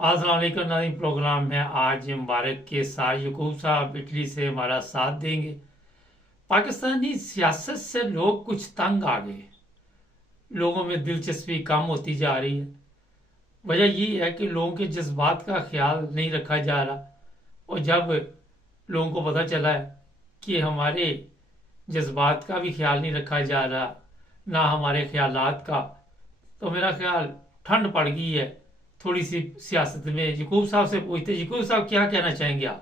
अस्सलाम वालेकुम नाज़रीन। प्रोग्राम में आज मुबारक के साथ यकूब साहब इटली से हमारा साथ देंगे। पाकिस्तानी सियासत से लोग कुछ तंग आ गए, लोगों में दिलचस्पी कम होती जा रही है। वजह यही है कि लोगों के जज्बात का ख्याल नहीं रखा जा रहा, और जब लोगों को पता चला है कि हमारे जज्बात का भी ख्याल नहीं रखा जा रहा, ना हमारे ख्यालात का, तो मेरा ख्याल ठंड पड़ गई है थोड़ी सी सियासत में। यकूब साहब से पूछते, यकूब साहब क्या कहना चाहेंगे आप?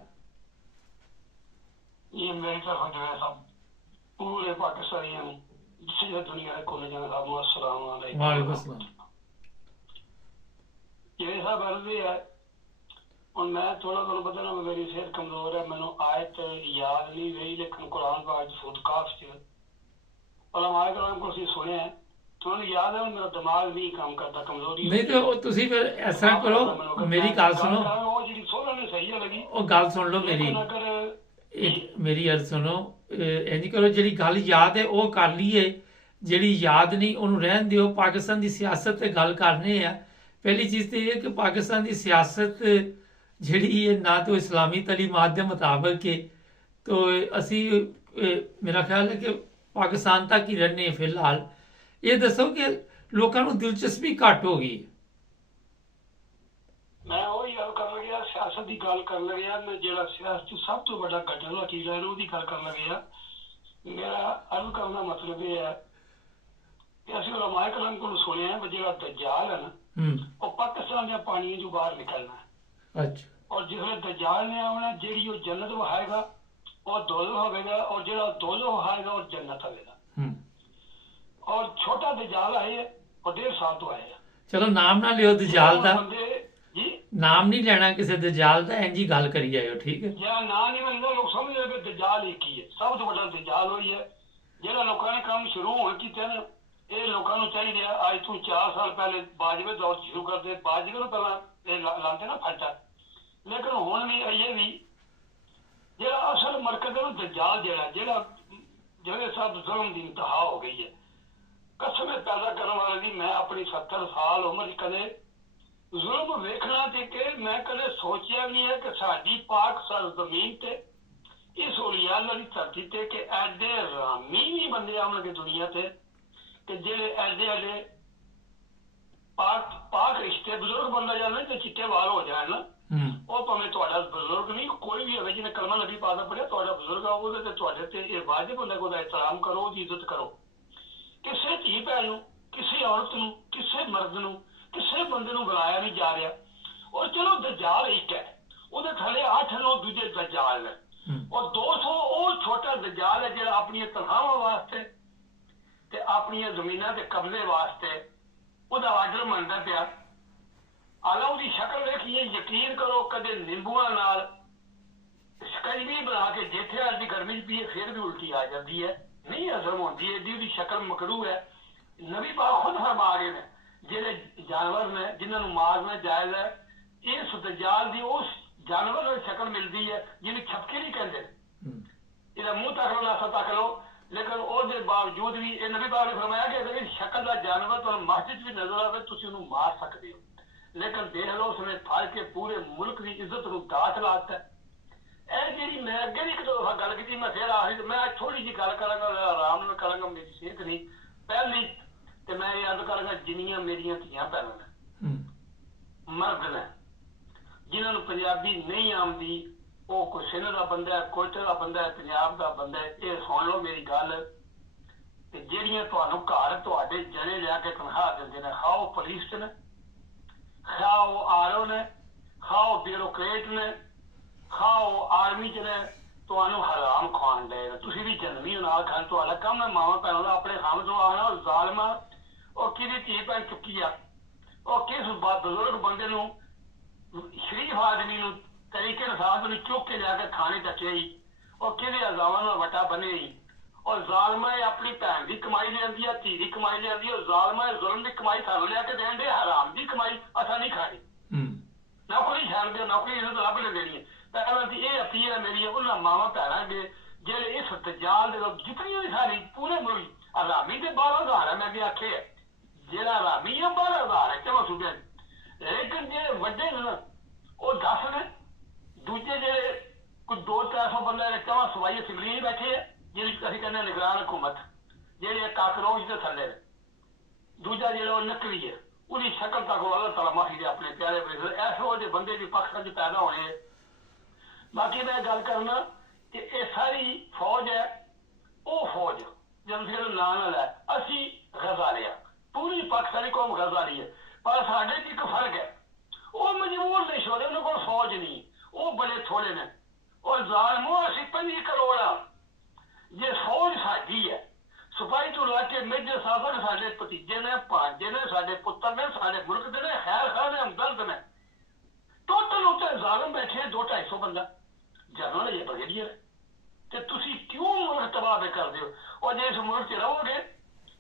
ये मेरी तरफ जो है सब पूरे पाकिस्तानियों जिसे दुनिया के कोने जाने साहब अस्सलाम वालेकुम वालेकुम सलाम। रहमतुल्लाह। ये सब अर्जी है। और मैं थोड़ा तो पता ना मेरी सेहत कमजोर है, मैंने आयत याद नहीं रही, लेकिन कुरान पाक सूरत काफ च उलमाए कराम को सुने हैं तो उन्हें याद है। मेरा दिमाग नहीं काम करता, कमजोरी नहीं होती तो है तुसी फिर तो ऐसा माफ करो, करना मैंने अगर मेरी मैं गल गल सुनो, करा वो जी सोलह ने सही है लगी। और गल सुन लो मेरी। लेकिन अगर जी एक मेरी अर्ज सुनो, इंज करो, ਜਿਹੜੀ ਗੱਲ याद है ਉਹ कर लीए, ਜਿਹੜੀ याद नहीं ਉਹਨੂੰ रहन दियो। पाकिस्तान की सियासत ते गल करने आ। पहली चीज़ तो ये है कि पाकिस्तान की सियासत ਜਿਹੜੀ है ना तो इस्लामी तलीमात के मुताबिक है, तो असी मेरा ख्याल है कि पाकिस्तान तक ही रहने फिलहाल। ये दसो कि लोगों को दिलचस्पी घट हो गई। मैं वही गल कर लग्या, सियासत की गल कर लग्या। मैं जो सियासत सब तो बड़ा घटन नतीजा है उसकी गल कर लग्या। मेरा अर्ज करने का मतलब ये है कि असं उलमाए कलाम को सुनिया है जो दज्जाल है ना वो पाकिस्तान के पानी जो बाहर निकलना है। अच्छा। और जिसले दज्जाल ने आना जी जन्नत वहाएगा और दोजख होगा, और जो दोजख वहाएगा और जन्नत होगा। और छोटा दज्जाल आए है और 1.5 साल तो आए है। चलो नाम ना लियो दजाल का, बंदे जी नाम नहीं लेना किसी दजाल का, इंज ही गल करी जाओ, ठीक है। या ना नहीं बनता, लोग समझ रहे दज्जाल एक ही है, सब तो बड़ा दज्जाल हुई है। ਜਿਹੜਾ ਲੋਕਾਂ ਨੇ ਕੰਮ ਸ਼ੁਰੂ ਹੋਣ ਕੀਤੇ ਨਾ, ਇਹ ਲੋਕਾਂ ਨੂੰ ਚਾਹੀਦੇ ਆ ਅੱਜ ਤੋਂ 4 ਸਾਲ ਪਹਿਲੇ ਬਾਜਵੇ ਦੌਰ ਸ਼ੁਰੂ ਕਰਦੇ। ਬਾਜਵੇ ਨੂੰ ਪਹਿਲਾਂ ਇਹ ਲਾਉਂਦੇ ਨਾ ਫੱਟਾ, ਲੇਕਿਨ ਹੁਣ ਵੀ ਇਹ ਵੀ ਜਿਹੜਾ ਅਸਲ ਮਰਕਜ਼ ਹੈ ਉਹ ਦਜਾਲ ਜਿਹੜਾ ਜਿਹੜਾ ਜਿਹੜੇ ਸਭ ਜ਼ੁਲਮ ਦੀ ਇੰਤਹਾ ਹੋ ਗਈ ਹੈ। ਕਸਮ ਪੈਦਾ ਕਰਨ ਵਾਲੇ ਦੀ ਮੈਂ ਆਪਣੀ 70 ਸਾਲ ਉਮਰ ਕਦੇ ਜ਼ੁਲਮ ਵੇਖਣਾ ਤੇ ਕਿ ਮੈਂ ਕਦੇ ਸੋਚਿਆ ਵੀ ਨਹੀਂ ਹੈ ਕਿ ਸਾਡੀ ਪਾਕ ਸਰ ਜ਼ਮੀਨ ਤੇ इस औलिया अल्लाह की धरती ते कि ऐडे रामी भी बंदे आउणगे दुनिया ते कि जेड़े ऐडे ऐडे पाक पाक रिश्ते बुजुर्ग बंदा जाने ते चिट्टे वाल हो जाए ना, ਉਹ ਭਾਵੇਂ ਤੁਹਾਡਾ ਬਜ਼ੁਰਗ ਨਹੀਂ ਕੋਈ ਵੀ ਹੋਵੇ ਜਿਹਨੇ ਕਲਮਾ ਨਬੀ ਪਾਕ ਦਾ ਪੜਿਆ, ਤੁਹਾਡਾ ਬਜ਼ੁਰਗ ਆ ਉਹਦੇ ਤੇ ਤੁਹਾਡੇ ਤੇ ਇਹ ਵਾਜਿਬ ਹੁੰਦਾ ਕਿ ਉਹਦਾ ਇhtਰਾਮ ਕਰੋ, ਉਹਦੀ ਇੱਜ਼ਤ ਕਰੋ। ਕਿਸੇ ਧੀ ਭੈਣ ਨੂੰ, ਕਿਸੇ ਔਰਤ ਨੂੰ, ਕਿਸੇ ਮਰਦ ਨੂੰ, ਕਿਸੇ ਬੰਦੇ ਨੂੰ ਬੁਲਾਇਆ ਨਹੀਂ ਜਾ ਰਿਹਾ। ਔਰ ਚਲੋ ਦਜਾਲ ਇੱਕ ਹੈ, ਉਹਦੇ ਥੱਲੇ 8-9 ਦੂਜੇ ਦਜਾਲ ਨੇ। और 200 ਉਹ ਛੋਟਾ ਦਜਾਲ ਹੈ ਜਿਹੜਾ ਆਪਣੀਆਂ ਤਨਖਾਹਾਂ ਵਾਸਤੇ ਤੇ ਆਪਣੀਆਂ ਜ਼ਮੀਨਾਂ ਦੇ ਕਬਜ਼ੇ ਵਾਸਤੇ ਉਹਦਾ ਆਰਡਰ ਮੰਨਦਾ ਪਿਆ। ਆਲਾ ਉਹਦੀ ਸ਼ਕਲ ਵੇਖੀਏ, ਯਕੀਨ ਕਰੋ ਕਦੇ ਨਿੰਬੂਆਂ ਨਾਲ ਸ਼ਿਕੰਜਵੀ ਬਣਾ ਕੇ ਜਿੱਥੇ ਅੱਜ ਦੀ ਗਰਮੀ 'ਚ ਪੀਏ ਫਿਰ ਵੀ ਉਲਟੀ ਆ ਜਾਂਦੀ ਹੈ, ਨਹੀਂ ਹਜ਼ਮ ਹੁੰਦੀ, ਏਡੀ ਉਹਦੀ ਸ਼ਕਲ ਮਕਰੂ ਹੈ। ਨਬੀ ਪਾਕ ਖੁਦ ਫਰਮਾ ਗਏ ਨੇ ਜਿਹੜੇ ਜਾਨਵਰ ਨੇ ਜਿਨ੍ਹਾਂ ਨੂੰ ਮਾਰਨਾ ਜਾਇਜ਼ ਹੈ, ਇਸ ਦਜਾਲ ਦੀ ਉਸ जानवर की शक्ल मिलती है जिन्हें छपके नहीं कहते, इहदा मुंह तक लो नासा तक लो, लेकिन उसके बावजूद भी ये नबी पाक ने फरमाया कि अगर इस शक्ल का जानवर तुहानू मस्जिद भी नजर आवे तुसीं उहनू मार सकते हो, लेकिन देख लो उसने फड़ के पूरे मुल्क की इज्जत नू दात लाता है। जी मैं अगे भी एक दो दफा गल की, मैं फिर आखिर मैं थोड़ी जी गल करांगा, आराम नाल करांगा, मेरी सेहत नहीं पहली तो मैं ये अर्ज करांगा जिन्नियां मेरियां धीआं भैणां ने मर्द ने जिन्होंने पंजाबी नहीं आती, वो कोई सिंध का बंदा है, कोयटे का बंदा है, पंजाब का बंदा है, ये सुन लो मेरी गल। ਜਿਹੜੀਆਂ ਤੁਹਾਨੂੰ ਘਰ ਤੁਹਾਡੇ ਜਣੇ ਲਿਆ ਕੇ ਤਨਖਾਹ ਦਿੰਦੇ ਨੇ, ਖਾਓ ਪੁਲਿਸ ਚ ਨੇ, ਖਾਓ ਆਰਓ ਨੇ, ਖਾਓ ਬਿਊਰੋਕਰੇਟ ਨੇ, ਖਾਓ ਆਰਮੀ ਚ ਨੇ, ਤੁਹਾਨੂੰ ਹਰਾਮ ਖਵਾਉਣ ਦੇ। ਤੁਸੀਂ ਵੀ ਜਨਮੀ ਹੋ ਨਾਲ ਖਾਣ, ਤੁਹਾਡਾ ਕੰਮ ਹੈ ਮਾਵਾਂ ਭੈਣਾਂ ਦਾ ਆਪਣੇ ਖਾਣ ਤੋਂ ਆਣਾ ਜ਼ਾਲਮਾ। ਉਹ ਕਿਹਦੀ ਧੀ ਭੈਣ ਚੁੱਕੀ ਆ, ਉਹ ਕਿਸ ਬਜ਼ੁਰਗ ਬੰਦੇ ਨੂੰ शरीफ आदमी तरीके साथ चुक के जाकर खाने टके ही, और कि अजावां वटा बने ही। और जालमा अपनी भैन की कमाई लियांदी है, धी की कमाई लियांदी है, जालमा जुल्म की कमाई सानू लिया के देन दे, हराम की कमाई असा नहीं खानी। नौकरी छड़ दो, नौकरी इन्हें रब ने देनी है। पहला तो ये अपील है मेरी उन्होंने मावा भैन के जेडे इस दजाल के जितनी भी सारी पूरे मुल्क हरामी के 12,000 है, मैं भी आखे है जेड़ा हरामी है 12,000 है चलो सूबे, लेकिन जे वड्डे ਜਿਹੜੇ ਸਿਵਲੀਨ ਬੈਠੇ ਆ, ਜਿਹਨੂੰ ਅਸੀਂ ਕਹਿੰਦੇ ਨਿਗਰਾਨ ਹਕੂਮਤ, ਜਿਹੜੇ ਕਾਕਰੋਚ ਦੇ ਥੱਲੇ ਨੇ। ਦੂਜਾ ਜਿਹੜਾ ਉਹ ਨਕਲੀ ਹੈ, ਉਹਦੀ ਸ਼ਕਲ ਤੱਕ ਅੱਲਾਹ ਤਾਲਾ ਮਾਫੀ ਦੇ ਆਪਣੇ ਪਿਆਰੇ ਬੇਟੇ ਐਸੋ ਜਿਹੇ ਬੰਦੇ ਵੀ ਪਾਕਿਸਤਾਨ 'ਚ ਪੈਦਾ ਹੋਣੇ। ਬਾਕੀ ਮੈਂ ਗੱਲ ਕਰਨਾ ਕਿ ਇਹ ਸਾਰੀ ਫੌਜ ਹੈ, ਉਹ ਫੌਜ ਜਿਹਦਾ ਨਾਂ ਨਾਲ ਹੈ, ਅਸੀਂ ਗਜ਼ਾਰੀ ਆ, ਪੂਰੀ ਪਾਕਿਸਤਾਨੀ ਕੌਮ ਗਜ਼ਾਰੀ ਹੈ। ਪਰ ਸਾਡੇ 'ਚ ਇੱਕ ਫਰਕ ਹੈ, ਉਹ ਮਜਬੂਰ ਨਹੀਂ ਛੋੜੇ, ਉਹਨਾਂ ਕੋਲ ਫੌਜ ਨਹੀਂ, ਉਹ ਬੜੇ ਥੋੜੇ ਨੇ। ਔਰ ਜ਼ਾਲਮੋ ਅਸੀਂ 5 ਕਰੋੜ ਆ, ਜੇ ਫੌਜ ਸਾਡੀ ਹੈ, ਸਿਪਾਹੀ ਤੋਂ ਲਾ ਕੇ ਮੇਜਰ ਸਾਹਿਬ ਤੱਕ ਸਾਡੇ ਭਤੀਜੇ ਨੇ, ਭਾਂਜੇ ਨੇ, ਸਾਡੇ ਪੁੱਤਰ ਨੇ, ਸਾਡੇ ਮੁਲਕ ਦੇ ਨੇ, ਖੈਰ ਖਾਨ ਨੇ, ਹਮਦਰਦ ਨੇ। ਟੋਟਲ ਉੱਤੇ ਜ਼ਾਲਮ ਬੈਠੇ 200-250 ਬੰਦਾ, ਜਨਰਲ ਜਾਂ ਬ੍ਰਿਗੇਡੀਅਰ। ਤੇ ਤੁਸੀਂ ਕਿਉਂ ਮੁਲਕ ਤਬਾਹ ਕਰਦੇ ਹੋ? ਔਰ ਜੇ ਇਸ ਮੁਲਕ 'ਚ ਰਹੋਗੇ,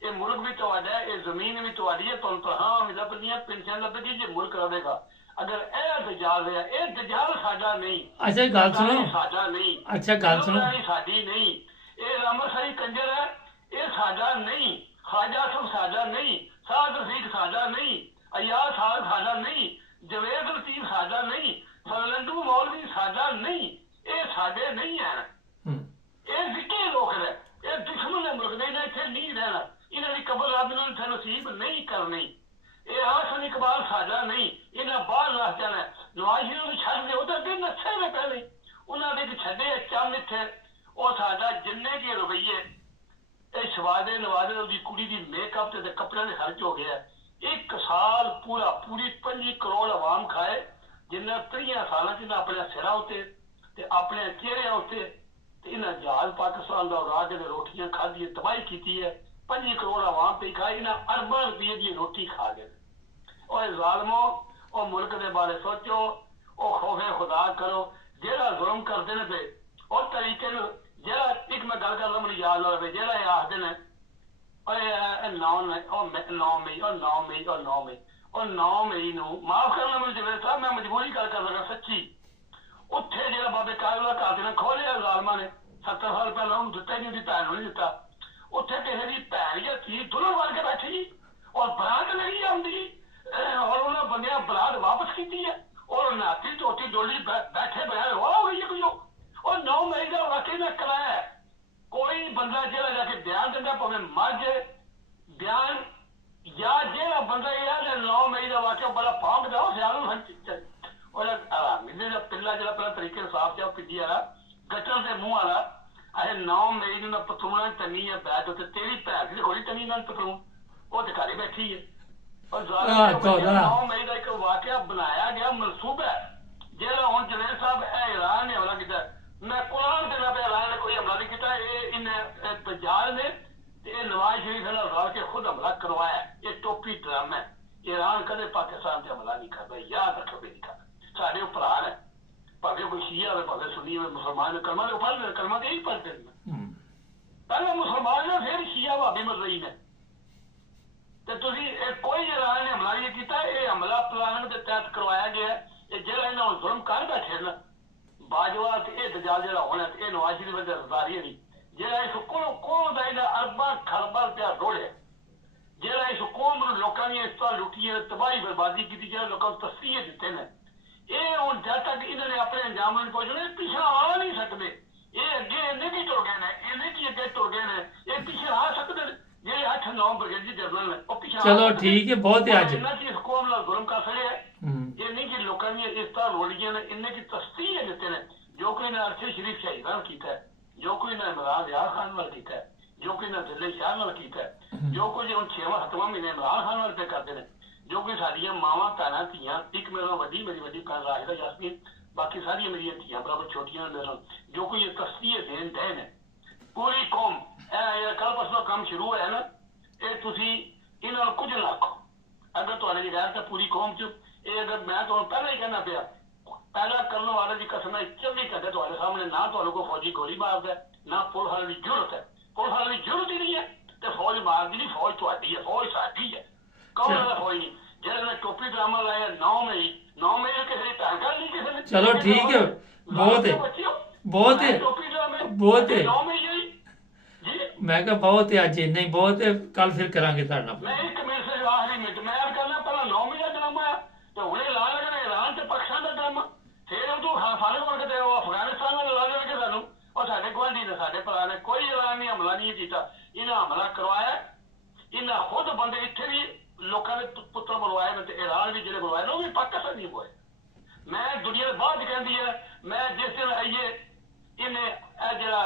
ਇਹ ਮੁਲਕ ਵੀ ਤੁਹਾਡਾ ਹੈ, ਇਹ ਜ਼ਮੀਨ ਵੀ ਤੁਹਾਡੀ ਹੈ, ਤੁਹਾਨੂੰ ਤਨਖਾਹਾਂ ਵੀ ਲੱਭਦੀਆਂ, ਪੈਨਸ਼ਨ ਲੱਭੇਗੀ ਜੇ ਮੁਲਕ ਰਹੇਗਾ। ਅਗਰ ਇਹ ਦਜਾਲ ਹੈ, ਇਹ ਦਜਾਲ ਸਾਡਾ ਨਹੀਂ। ਅੱਛਾ ਗੱਲ ਸੁਣੋ, ਸਾਡਾ ਨਹੀਂ। ਅੱਛਾ ਗੱਲ ਸੁਣੋ, ਸਾਡੀ ਨਹੀਂ। ਇਹ ਅੰਮ੍ਰਿਤਸਰੀ ਕੰਜਰ ਹੈ, ਇਹ ਸਾਡਾ ਨਹੀਂ। ਖਾਜਾ ਸਾਹਿਬ ਸਾਡਾ ਨਹੀਂ, ਸਾਦ ਰਫੀਕ ਸਾਡਾ ਨਹੀਂ, ਅਯਾਜ਼ ਸਾਹਿਬ ਸਾਡਾ ਨਹੀਂ, ਜਵੇਦ ਲਤੀਫ ਸਾਡਾ ਨਹੀਂ, ਫਜ਼ਲੰਦੂ ਮੌਲਵੀ ਸਾਡਾ ਨਹੀਂ। ਇਹ ਸਾਡੇ ਨਹੀਂ ਹੈ। ਇਹ ਵਿਕੇ ਲੋਕ ਨੇ, ਇਹ ਦੁਸ਼ਮਣ ਨੇ ਮੁਲਕ ਦੇ, ਇਹਨਾਂ ਇੱਥੇ ਨਹੀਂ ਰਹਿਣਾ। ਇਹਨਾਂ ਦੀ ਕਬਰ ਰੱਬ ਨੂੰ ਇੱਥੇ ਨਸੀਬ ਨਹੀਂ ਕਰਨੀ। ਇਹ ਹਾਸਨ ਇਕਬਾਲ ਸਾਡਾ ਨਹੀਂ, ਇਹਨਾਂ ਬਾਹਰ ਰੱਖ ਜਾਣਾ। ਨਵਾਜ਼ ਸ਼ਰੀਫ ਨੂੰ ਛੱਡ ਦੇ, ਉਹ ਤਾਂ ਅੱਗੇ ਨੱਸੇ ਨੇ ਪਹਿਲੇ, ਉਹਨਾਂ ਦੇ ਛੱਡੇ ਚੰਨ ਇੱਥੇ। ਉਹ ਸਾਡਾ ਜਿੰਨੇ ਕੀ ਰਵਈਏ, ਇਹ ਸ਼ਵਾਦੇ ਨਵਾਜ਼ੇ ਉਹਦੀ ਕੁੜੀ ਦੀ ਮੇਕਅਪ ਤੇ ਕੱਪੜਿਆਂ ਦੇ ਖਰਚ ਹੋ ਗਿਆ। 1 ਸਾਲ ਪੂਰਾ ਪੂਰੀ 5 ਕਰੋੜ ਆਵਾਮ ਖਾਏ, ਜਿੰਨਾ 30 ਸਾਲਾਂ 'ਚ ਇਹਨਾਂ ਆਪਣੇ ਸਿਰਾਂ ਉੱਤੇ ਤੇ ਆਪਣੇ ਚਿਹਰਿਆਂ ਉੱਤੇ ਤੇ ਇਹਨਾਂ ਜਹਾਜ਼ ਪਾਕਿਸਤਾਨ ਦਾ ਉਡਾ ਕੇ ਰੋਟੀਆਂ ਖਾਧੀਆਂ, ਤਬਾਹੀ ਕੀਤੀ ਹੈ। 5 ਕਰੋੜ ਆਵਾਮ ਤੇ ਖਾਈ, ਇਹਨਾਂ ਅਰਬਾਂ ਰੁਪਏ ਦੀ ਰੋਟੀ ਖਾ ਗਏ। ਔਰ ਜ਼ਾਲਮੋ, ਉਹ ਮੁਲਕ ਦੇ ਬਾਰੇ ਸੋਚੋ, ਉਹ ਖੌਫੇ ਖੁਦਾ ਕਰੋ। ਜਿਹੜਾ ਜ਼ੁਲਮ ਕਰਦੇ ਨੇ ਤੇ ਉਹ ਤਰੀਕੇ ਨੂੰ, ਜਿਹੜਾ ਇੱਕ ਮੈਂ ਗੱਲ ਕਰਦਾ ਮੈਨੂੰ ਯਾਦ ਨਾ ਰਵੇ, ਜਿਹੜਾ ਇਹ ਆਖਦੇ ਨੇ 9 ਮਈ ਨੂੰ ਮਾਫ ਕਰਨਾ ਮੈਨੂੰ ਜਵੇਦ ਸਾਹਿਬ, ਮੈਂ ਮਜਬੂਰੀ ਗੱਲ ਕਰ ਲਗਾ ਸੱਚੀ। ਉੱਥੇ ਜਿਹੜਾ ਬਾਬੇ ਕਾਬਲਾ ਘਰ ਨੇ ਖੋਲਿਆ ਜ਼ਾਲਮਾਂ ਨੇ, 70 ਸਾਲ ਪਹਿਲਾਂ ਉਹਨੂੰ ਦਿੱਤਾ ਹੀ ਨਹੀਂ, ਉਹਦੀ ਭੈਣ ਨੂੰ ਨਹੀਂ ਦਿੱਤਾ। ਉੱਥੇ ਕਿਸੇ ਦੀ ਭੈਣ ਜਾਂ ਧੀ ਦੁਲਹਨ ਬਣ ਕੇ ਬੈਠੀ ਔਰ ਬਰਾਤ ਲੱਗੀ ਆਉਂਦੀ, ਔਰ ਉਹਨਾਂ ਬੰਦਿਆਂ ਬਰਾਤ ਵਾਪਸ ਕੀਤੀ ਹੈ, ਔਰ ਨਾਤੀ ਧੋਤੀ ਡੋਲੀ ਬੈਠੇ ਬਗੈਰ ਹੋ ਗਈ ਹੈ ਕੋਈ। ਉਹ 9 ਮਈ ਦਾ ਵਾਕਈ ਨਾ ਕਰਾਇਆ। ਕੋਈ ਬੰਦਾ ਜਿਹੜਾ ਜਾ ਕੇ ਬਿਆਨ ਦਿੰਦਾ, ਭਾਵੇਂ ਮਰ ਜਾਏ ਬਿਆਨ, ਜਾਂ ਜਿਹੜਾ ਬੰਦਾ ਇਹ 9 ਮਈ ਦਾ ਵਾਕਿਆ ਬੜਾ ਫਾਂਕਦਾ, ਉਹ ਸਿਆਲ ਨੂੰ ਉਹਦਾ ਦਾ ਪਿੱਲਾ ਜਿਹੜਾ ਪਹਿਲਾਂ ਤਰੀਕੇ ਸਾਫ ਜਿਹਾ ਪਿੱਜੀ ਵਾਲਾ ਗੱਟਰ ਦੇ ਮੂੰਹ ਵਾਲਾ, ਇਹ 9 ਮਈ ਨੂੰ ਮੈਂ ਪਤਰੂਣਾ ਤਨੀ ਹੈ ਬੈਠ ਉੱਤੇ, ਤੇਰੀ ਭੈਣ ਦੀ ਥੋੜੀ ਤਨੀ ਨਾਲ ਪਤਰੂ, ਉਹ ਤੇ ਘਰੇ ਬੈਠੀ ਹੈ। ਔਰ 9 ਮਈ ਦਾ ਇੱਕ ਵਾਕਿਆ ਬਣਾਇਆ ਗਿਆ ਮਨਸੂਬਾ, ਜਿਹੜਾ ਹੁਣ ਜਵੇਦ ਸਾਹਿਬ ਇਹ ਐਲਾਨ ਨੇ ਹਮਲਾ ਕੀਤਾ। ਮੈਂ ਕੁਰਾਨ ਦੇ ਨਾਲ ਐਲਾਨ ਨੇ ਕੋਈ ਹਮਲਾ ਨਹੀਂ ਕੀਤਾ, ਇਹ ਦਜਾਲ ਨੇ ਤੇ ਇਹ ਨਵਾਜ਼ ਸ਼ਰੀਫ ਨਾਲ ਰਲ ਕੇ ਖੁਦ ਹਮਲਾ ਕਰਵਾਇਆ। ਇਹ ਟੋਪੀ ਡਰਾਮਾ ਹੈ। ईरान कदे पाकिस्तान से हमला नहीं करता, याद रखो भी नहीं करता। साढ़े भरा है, भावे कोई शिया हो, भावे सुन्नी हो, मुसलमान कलमा तो पढ़ ले, कलमा तो यही पढ़ते हैं। पहले मुसलमान ने फिर शिया भाभी मत रही ने। तो कोई ईरान ने हमला नहीं किया, ये हमला प्लान के तहत करवाया गया। ये जेड़ा इन्होंने जुल्म कर बैठे ना बाजवा, ये दजाल जो होना, ये नवाज शरीफ की रजारी है। जेड़ा इस कौन अरबा खरबा रुपया रोड़े, जेड़ा इस कौम लोगों ने इस तरह लुटी है, तबाही बर्बादी की, जो लोगों को तस्वीर दिते हैं, ये हूँ जब तक इन्होंने अपने अंजाम नहीं पहुंचने, पिछड़ा आ नहीं सकते। ये अगे इन्हें की टुर गए, इन्हें की अगे टुर गए, ये पीछे आ सकते। जेडे 8-9 ब्रिगेडियर जनरल ने, पिछे चलो ठीक है, बहुत है आज इस कौम का जुल्म कर सके। ये नहीं कि लोगों ने इस तरह रोड़ियां ने, इन्हें की तस्वीर दिते हैं। जो कोई ने अरशद शरीफ शहीदान किया है, जो कोई ने इमरान रियाज खान वाल किया है, जो कोई ने दिल्ली शाह वाल किया है, जो कोई हम 6वां-7वां महीने इमरान खान वाल पे करते हैं, जो कोई साड़ियां मावां भैनां धीयां, एक मेरा वड्डी मेरी वड्डी भैन राशिदा यासमीन, बाकी सारियां मेरी धीयां बराबर छोटियां मेरे, जो कोई ये तस्वीर देन दे ने पूरी कौम। कल परसों काम शुरू है ना, ये तुसी इन्हां नूं कुछ ना आखो। अगर तुहाडी गैर तो पूरी कौम च ये, अगर मैं तुहानूं पहले ही कहना पिया, पैदा करने वाले की कसम है, 24 घंटे तुहाडे सामने ना तुहाडे कोल फौजी गोली मारदा है, ना पुलिस वाले की जरूरत है। पुलिस वाले की जरूरत ही नहीं है, तो फौज मारदी नहीं, फौज तुहाडी है, फौज साडी है। कौन वाला फौज नहीं, जिन्होंने टोपी ड्रामा लाया 9 मई किसी ने भैन कर नहीं, किसी ने। चलो ठीक है, बहुत है, बहुत है, टोपी ड्रामे बहुत है। 9 मई जी मैं कहा बहुत है आज, नहीं बहुत है, कल फिर करांगे ताड़ना। मैं एक मैसेज आखिरी मिनट मैं याद करना, पहला 9 मई का ड्रामा है, तो हुणे ला लगना ईरान ते पाकिस्तान का ड्रामा, फिर उदू फारूक वर्ग ते अफगानिस्तान वाले ला लगे सानू, और साडे गुआंढी ने मैं दुनिया बाद कहती है मैं जिस दिन आइए इन्हें जरा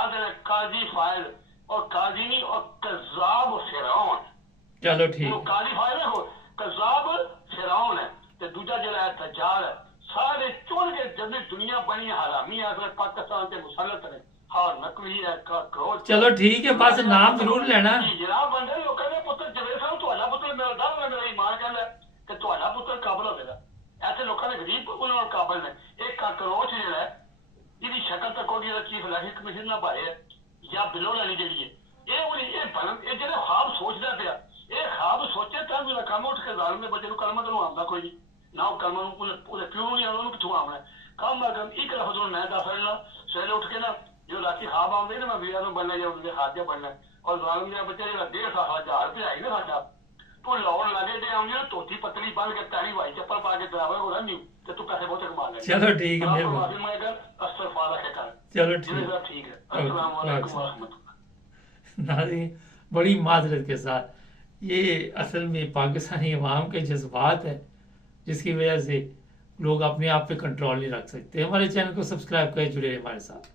आदर काजी फाइल और काजी नहीं और कज़ाब फिरौन चलो ठीक वो है। काजी फाइल है कज़ाब फिरौन है ते दूजा जरा है दज्जाल है सारे चुन के जब दुनिया बनी हरामी है पाकिस्तान के मुसलत ने हाँ नकली है का क्रोध चलो ठीक है, बस नाम जरूर लेना। जनाब बंदे लोगों ने पुत्र जवेद साहब ਤੁਹਾਡਾ ਪੁੱਤਰ ਮੇਰਾ ਦਾਵਾ ਹੈ ਮੇਰਾ ਈਮਾਨ ਕਹਿੰਦਾ ਕਿ ਤੁਹਾਡਾ ਪੁੱਤਰ ਕਾਬਲ ਹੋਵੇਗਾ ऐसे लोगों ने गरीब ਉਹਨਾਂ ਨਾਲ ਕਾਬਲ ਨੇ ਇੱਕ ਕਰੋਚ ਜਿਹੜਾ ਹੈ ਇਹਦੀ ਸ਼ਕਲ ਤਾਂ ਕੋਈ ਜਿਹੜਾ ਚੀਫ ਇਲੈਕਸ਼ਨ ਕਮਿਸ਼ਨ ਨਾ ਭਾਏ ਜਾਂ ਬਿਲੋ ਵਾਲੀ ਜਿਹੜੀ ਹੈ ਇਹ ਵਾਲੀ ਇਹ ਬਲਨ ਇਹ ਜਿਹੜਾ ਖਾਬ ਸੋਚਦਾ ਪਿਆ ਇਹ ਖਾਬ ਸੋਚੇ ਤਾਂ ਵੀ ਕੰਮ ਉੱਠ ਕੇ ਜ਼ਾਲਮ ਦੇ ਬੱਚੇ ਨੂੰ ਕਲਮਾ ਨੂੰ ਆਉਂਦਾ ਕੋਈ ਨਹੀਂ ਨਾ ਉਹ ਕਲਮਾ ਨੂੰ ਉਹਦੇ ਪਿਓ ਨੂੰ ਨਹੀਂ ਆਉਂਦਾ ਉਹਨੂੰ ਕਿੱਥੋਂ ਆਉਣਾ ਕੰਮ ਅਗਰ ਇੱਕ ਲਫ਼ਜ਼ ਨੂੰ ਮੈਂ ਦੱਸ ਲੈਣਾ ਸਵੇਰੇ ਉੱਠ ਕੇ ਨਾ जो राती खाब आਉਂਦੇ ना मैं वीरा ਨੂੰ बनना या उनके हाथ में बनना और जालिम मेरा बच्चा ਜਿਹੜਾ 1.5 रुपया आई ना साडा तू लाउन लगे ते आਉਂਦੀ ना ਧੋਤੀ ਪਤਲੀ ਬੰਨ ਕੇ ਤਾਰੀ ਵਾਈ ਚੱਪਲ ਪਾ ਕੇ ਡਰਾਵੇ ਹੋਣਾ ਨਹੀਂ ਤੇ ਤੂੰ ਪੈਸੇ ਬਹੁਤ ਕਮਾ ਲੈ चलो ठीक है, मेहरबानी। माफी मांगेगा अस्तगफार के कर चलो जी ठीक साहब ठीक है अस्सलाम वालेकुम व रहमतुल्लाह नाज़रीन, बड़ी माजरत के साथ ये असल में पाकिस्तानी अवाम के जज्बात है जिसकी वजह से लोग अपने आप पे कंट्रोल नहीं रख सकते। हमारे चैनल को सब्सक्राइब करें, जुड़े रहिए हमारे साथ।